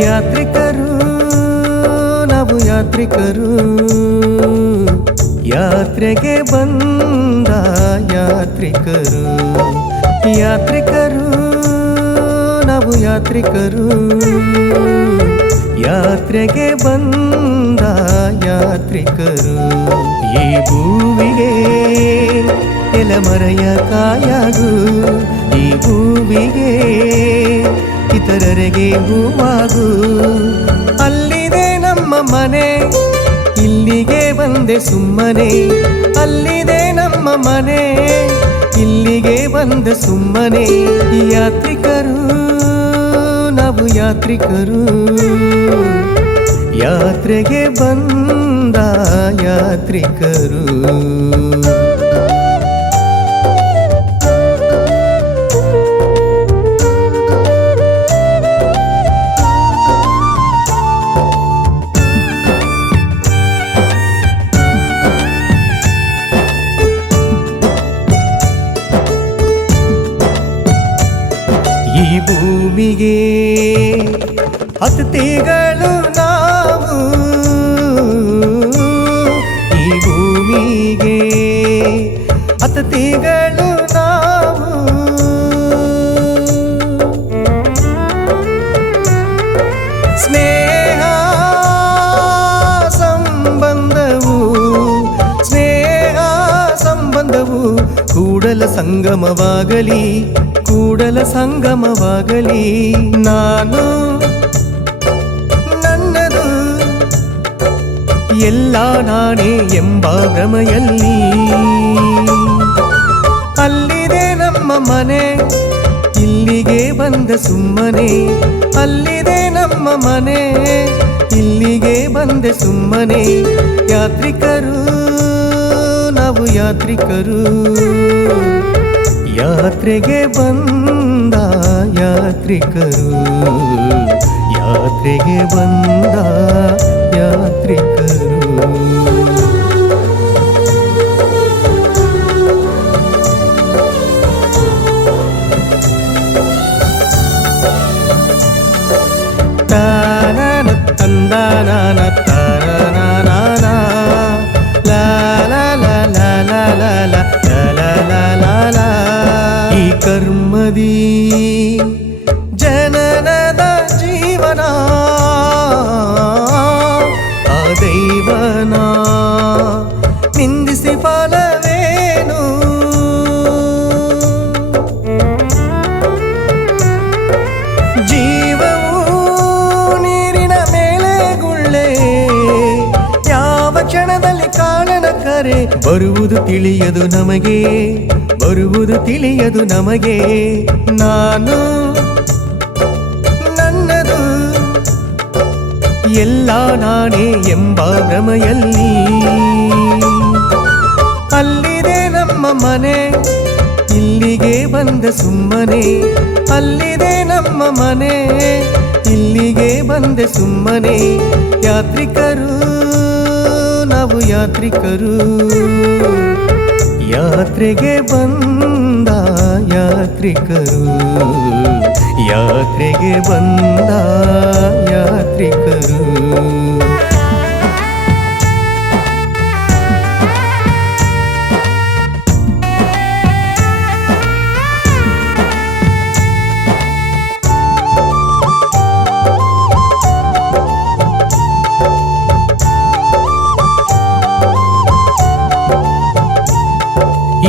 ಯಾತ್ರಿಕರು ನಾವು ಯಾತ್ರಿಕರು ಯಾತ್ರೆಗೆ ಬಂದ ಯಾತ್ರಿಕರು ಯಾತ್ರಿಕರು, ನಾವು ಯಾತ್ರಿಕರು. ಯಾತ್ರೆಗೆ ಬಂದ ಯಾತ್ರಿಕರು, ಈ ಭೂಮಿಗೆ ಎಲಮರೆಯ ಕಾಯಾಗು ಈ ಭೂವಿಗೆ ಇತರರಿಗೆ ಹೂವಾಗು. ಅಲ್ಲಿದೆ ನಮ್ಮ ಮನೆ, ಇಲ್ಲಿಗೆ ಬಂದೆ ಸುಮ್ಮನೆ. ಅಲ್ಲಿದೆ ನಮ್ಮ ಮನೆ ಇಲ್ಲಿಗೆ ಬಂದ ಸುಮ್ಮನೆ ಯಾತ್ರಿಕರು ನಾವು ಯಾತ್ರಿಕರು. ಯಾತ್ರೆಗೆ ಬಂದ ಯಾತ್ರಿಕರು. ಈ ಭೂಮಿಗೆ ಅತಿಥಿಗಳು ನಾವು. ಈ ಭೂಮಿಗೆ ಅತಿಥಿಗಳು ನಾವು. ಸ್ನೇಹ ಸಂಬಂಧವು ಸ್ನೇಹ ಸಂಬಂಧವು ಕೂಡಲ ಸಂಗಮವಾಗಲಿ. ಕೂಡಲ ಸಂಗಮವಾಗಲಿ ನಾನು ನನ್ನದು ಎಲ್ಲ ನಾನೇ ಎಂಬ ಭ್ರಮೆಯಲ್ಲಿ ಅಲ್ಲಿದೆ ನಮ್ಮ ಮನೆ ಇಲ್ಲಿಗೆ ಬಂದ ಸುಮ್ಮನೆ ಅಲ್ಲಿದೆ ನಮ್ಮ ಮನೆ ಇಲ್ಲಿಗೆ ಬಂದೆ ಸುಮ್ಮನೆ ಯಾತ್ರಿಕರು ನಾವು ಯಾತ್ರಿಕರು ಯಾತ್ರೆಗೆ ಬಂದ ಯಾತ್ರಿಕರು ಯಾತ್ರೆಗೆ ಬಂದ ಯಾತ್ರಿಕರು ತಾನನ ತಂದಾನನ ತಾನನಾನಾನ. নদী ಬರುವುದು ತಿಳಿಯದು ನಮಗೆ, ಬರುವುದು ತಿಳಿಯದು ನಮಗೆ. ನಾನು ನನ್ನದು, ಎಲ್ಲ ನಾನೇ ಎಂಬ ಭ್ರಮೆಯಲ್ಲಿ. ಅಲ್ಲಿದೆ ನಮ್ಮ ಮನೆ, ಇಲ್ಲಿಗೆ ಬಂದ ಸುಮ್ಮನೆ. ಅಲ್ಲಿದೆ ನಮ್ಮ ಮನೆ, ಇಲ್ಲಿಗೆ ಬಂದ ಸುಮ್ಮನೆ. ಯಾತ್ರಿಕರು ನಾವು ಯಾತ್ರಿಕರು. ಯಾತ್ರೆಗೆ ಬಂದ ಯಾತ್ರಿಕರು. ಯಾತ್ರೆಗೆ ಬಂದ ಯಾತ್ರಿಕರು.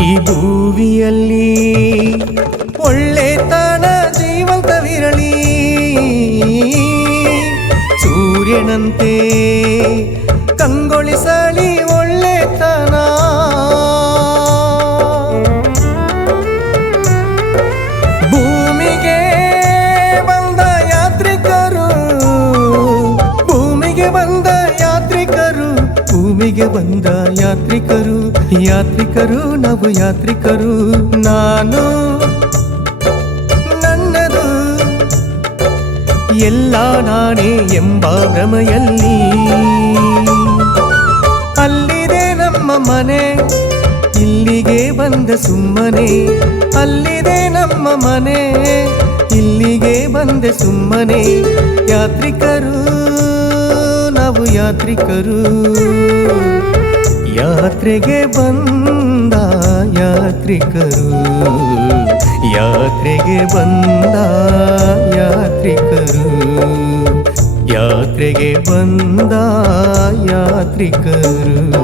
ಈ ಭೂವಿಯಲ್ಲಿ ಒಳ್ಳೆತನ ಜೀವಂತವಿರಲಿ ಸೂರ್ಯನಂತೆ ಕಂಗೊಳಿಸಲಿ ಒಳ್ಳೆತನ. ಭೂಮಿಗೆ ಬಂದ ಯಾತ್ರಿಕರು, ಭೂಮಿಗೆ ಬಂದ ಯಾತ್ರಿಕರು, ಭೂಮಿಗೆ ಬಂದ ಯಾತ್ರಿಕರು. ಯಾತ್ರಿಕರು, ನಾವು ಯಾತ್ರಿಕರು, ನಾನು, ನನ್ನದು. ಎಲ್ಲ ನಾನೇ ಎಂಬ ಭ್ರಮೆಯಲ್ಲಿ. ಅಲ್ಲಿದೆ ನಮ್ಮ ಮನೆ, ಇಲ್ಲಿಗೆ ಬಂದ ಸುಮ್ಮನೆ. ಅಲ್ಲಿದೆ ನಮ್ಮ ಮನೆ, ಇಲ್ಲಿಗೆ ಬಂದ ಸುಮ್ಮನೆ. ಯಾತ್ರಿಕರು, ನಾವು ಯಾತ್ರಿಕರು. ಯಾತ್ರೆಗೆ ಬಂದ ಯಾತ್ರಿಕರು. ಯಾತ್ರೆಗೆ ಬಂದ ಯಾತ್ರಿಕರು. ಯಾತ್ರೆಗೆ ಬಂದ ಯಾತ್ರಿಕರು.